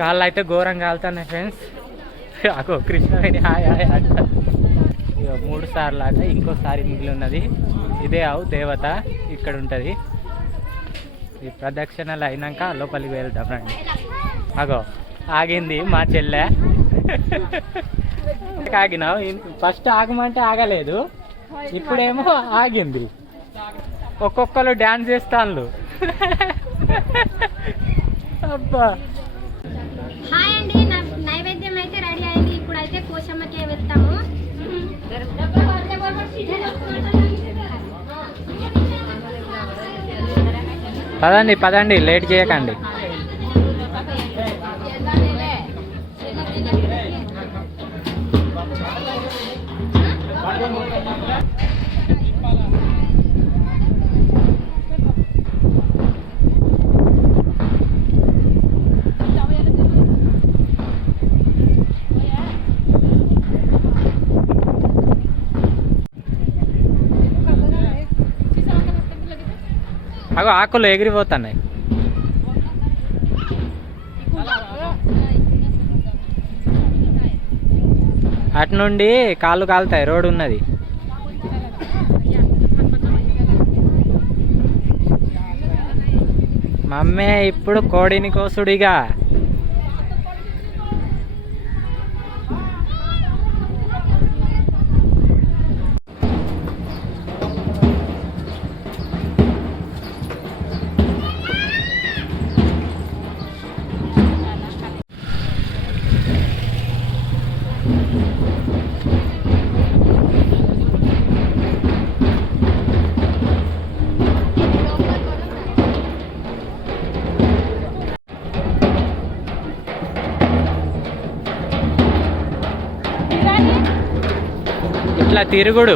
కాళ్ళు అయితే ఘోరంగా కాలుతున్నాయి ఫ్రెండ్స్. అగో కృష్ణవేణి హాయ్ హాయ్ అంట. 3 సార్లు ఆట, ఇంకోసారి మిగిలి ఉన్నది. ఇదే ఆవు దేవత ఇక్కడ ఉంటుంది. ఈ ప్రదక్షిణలు అయినాక లోపలికి వెళ్తాం రండి. అగో ఆగింది మా చెల్లె. ఆగినావు, ఫస్ట్ ఆగమంటే ఆగలేదు, ఇప్పుడేమో ఆగింది. ఒక్కొక్కరు డ్యాన్స్ చేస్తాను. అబ్బా హాయ్ అండి, నైవేద్యం అయితే రెడీ అయింది. ఇప్పుడైతే కోశమ్మకే వెళ్తాము. పదండి పదండి, లేట్ చేయకండి. అగో ఆకులు ఎగిరిపోతున్నాయి. అటు నుండి కాళ్ళు కాలుతాయి, రోడ్డు ఉన్నది. మమ్మే ఇప్పుడు కోడిని కోసుడిగా. ఇట్లా తిరుగుడు.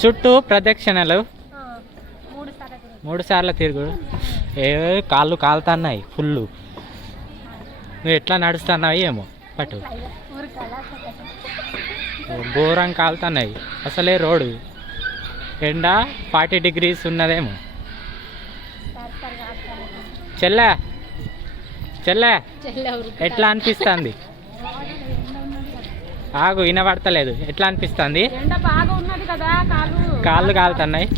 చుట్టూ ప్రదక్షిణలు 3 సార్లు తిరుగుడు. కాళ్ళు కాలుతున్నాయి ఫుల్. నువ్వు ఎట్లా నడుస్తున్నావు ఏమో పట్టు. ఘోరం కాలుతున్నాయి అసలే రోడ్డు. ఎండ 40 degrees ఉన్నదేమో. చెల్లె చెల్లె ఎట్లా అనిపిస్తుంది? ఆగు, వినబడతలేదు. ఎట్లా అనిపిస్తుంది? కాళ్ళు కాలుతున్నాయి.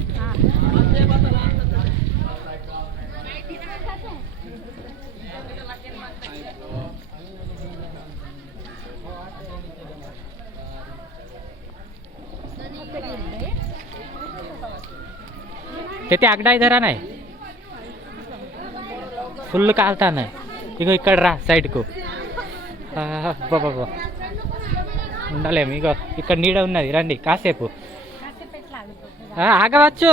తెతే అక్కడ ఇద్దరానాయి ఫుల్ కాలుతున్నాయి. ఇగో ఇక్కడ రా సైడ్కు. బాబా ఉండలేము. ఇగో ఇక్కడ నీడ ఉన్నది, రండి కాసేపు. ఆగవచ్చు,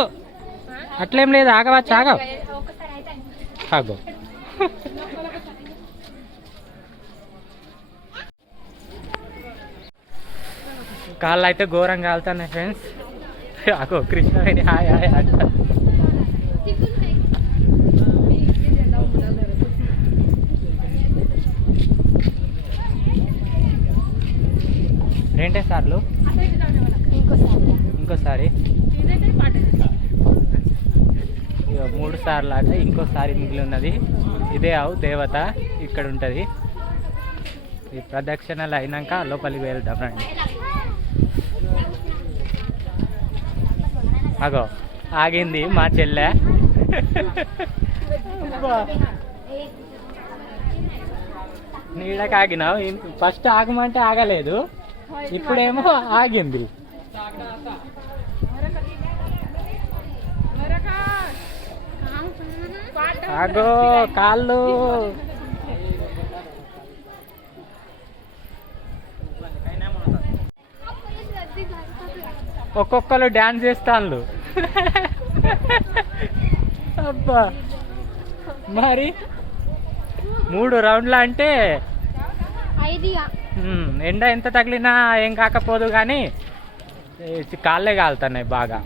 అట్లేం లేదు, ఆగవచ్చు. ఆగ ఆగో. కాళ్ళు అయితే ఘోరంగా కాలుతున్నాయి ఫ్రెండ్స్. అగో కృష్ణవేణి హాయ్ హాయ్ అంట. రెండే సార్లు, ఇంకోసారి 3 సార్లు ఆట, ఇంకోసారి మిగిలి ఉన్నది. ఇదే ఆవు దేవత ఇక్కడ ఉంటుంది. ఈ ప్రదక్షిణలు అయినాక లోపలికి వెళ్దాం రండి. అగో ఆగింది మా చెల్లె. నీడకి ఆగినావు, ఫస్ట్ ఆగమంటే ఆగలేదు, ఇప్పుడేమో ఆగింది. అగో కాళ్ళు. ఒక్కొక్కరు డ్యాన్స్ చేస్తాను. అబ్బా మరి 3 రౌండ్లు అంటే ఎండ ఎంత తగిలినా ఏం కాకపోదు, కానీ కాళ్ళే కాలుతున్నాయి బాగా.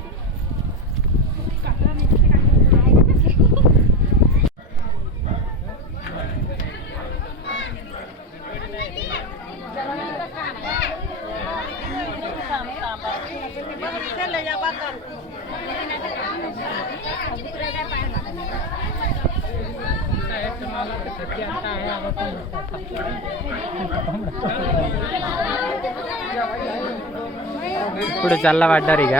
ఇప్పుడు చల్లబడ్డారు ఇక.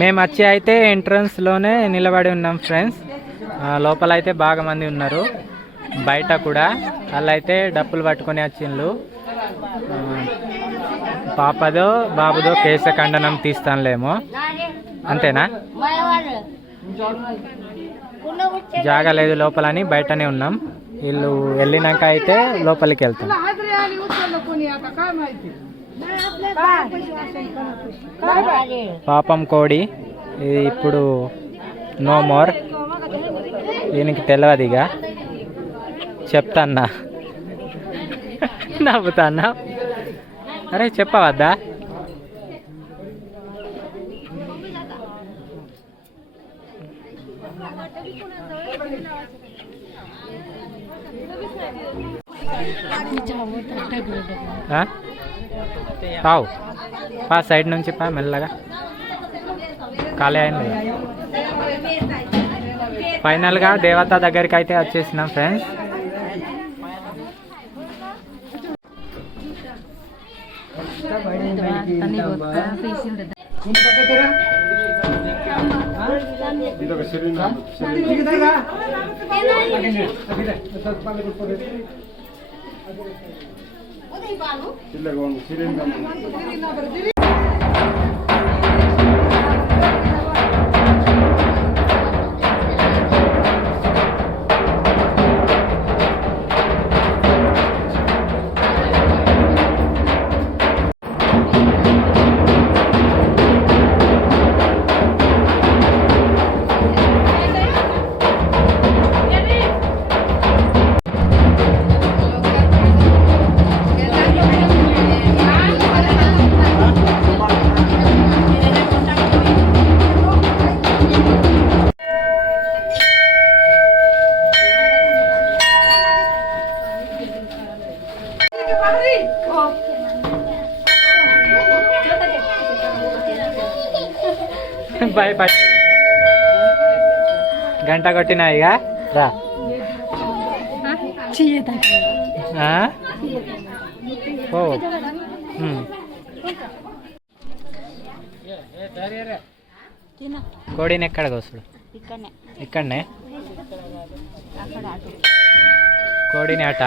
మేము వచ్చి అయితే ఎంట్రన్స్లోనే నిలబడి ఉన్నాం ఫ్రెండ్స్. లోపల అయితే బాగా మంది ఉన్నారు, బయట కూడా వాళ్ళైతే డప్పులు పట్టుకొని వచ్చిండ్రు. పాపదో బాబుదో కేశ ఖండనం తీస్తానులేమో, అంతేనా? జాగా లేదు లోపలని బయటనే ఉన్నాం. వీళ్ళు వెళ్ళినాక అయితే లోపలికి వెళ్తాం. పాపం కోడి ఇది ఇప్పుడు నో మోర్, దీనికి తెలియదు ఇక. చెప్తాన్నా నవ్వుతాన్నా, అరే చెప్పవద్దా? పావు పా సైడ్ నుంచి పా మెల్లగా, ఖాళీ అయిన. ఫైనల్గా దేవత దగ్గరికి అయితే వచ్చేసినాం ఫ్రెండ్స్. Bye bye. గంట కొట్టినా ఇక రా. ఓ కోడిని ఎక్కడ కోసుడు? ఇక్కడనే కోడిని అట.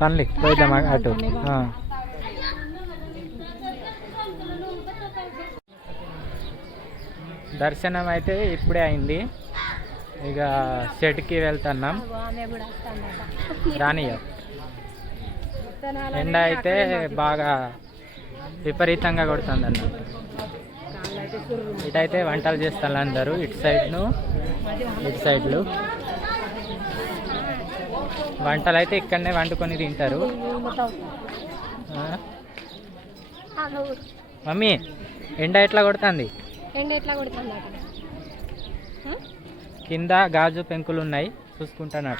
పనులు పోయిద్దామా అటు. దర్శనం అయితే ఇప్పుడే అయింది, ఇక షెడ్కి వెళ్తున్నాం. రానియో ఎండ అయితే బాగా విపరీతంగా కొడుతుంది అన్నట్టు. ఇటైతే వంటలు చేస్తాను అందరూ, ఇటు సైడ్ను ఇటు సైడ్లు. వంటలు అయితే ఇక్కడనే వండుకొని తింటారు. మమ్మీ ఎండ ఎట్లా కొడుతుంది? కింద గాజు పెంకులు ఉన్నాయి, చూసుకుంటాను.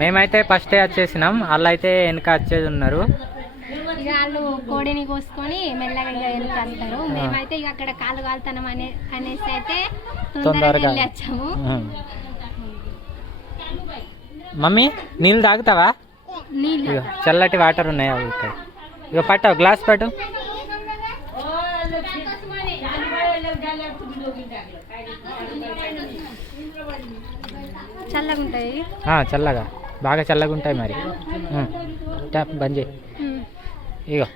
మేమైతే ఫస్టే వచ్చేసినాం, వాళ్ళు అయితే వెనక వచ్చేది ఉన్నారు. ఇక వాళ్ళు కోడిని కోసుకొని మెల్లగా వెనక వస్తారు. మేమైతే ఇక అక్కడ కాలు కాలుతాం అనేసి అయితే తొందరగా వచ్చాము. మమ్మీ నీళ్ళు తాగుతావా? నీళ్ళు చల్లటి వాటర్ ఉన్నాయా ఇక్కడ? ఇక పట్టావు గ్లాస్ పట్టు. చల్లగా ఉంటాయి, చల్లగా బాగా చల్లగా ఉంటాయి. మరి ట్యాప్ బంద్ చేయి. ఇగో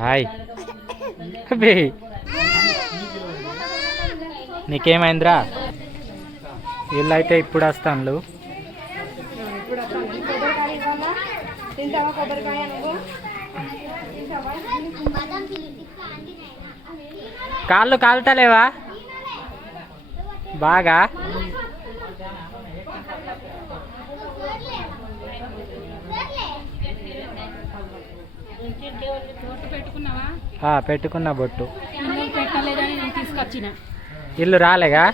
హాయ్ నీకేమైందిరా? వీళ్ళైతే ఇప్పుడు వస్తాను. కాళ్ళు కాలుతలేవా బాగా? పెట్టుకున్న బొట్టు పెట్టలేదని నేను తీసుకొచ్చిన. ఇల్లు రాలేగా?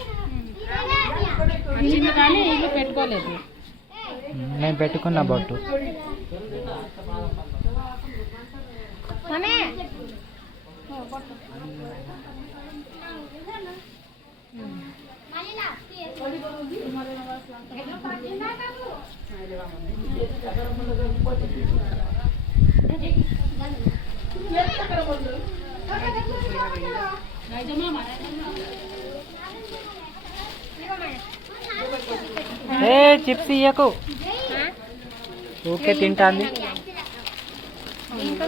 వచ్చింది కానీ ఇల్లు పెట్టుకోలేదు. నేను పెట్టుకున్న బొట్టు. ఏ చిప్స్ ఇయ్యకు, ఊకే తింటాంది. ఇంకా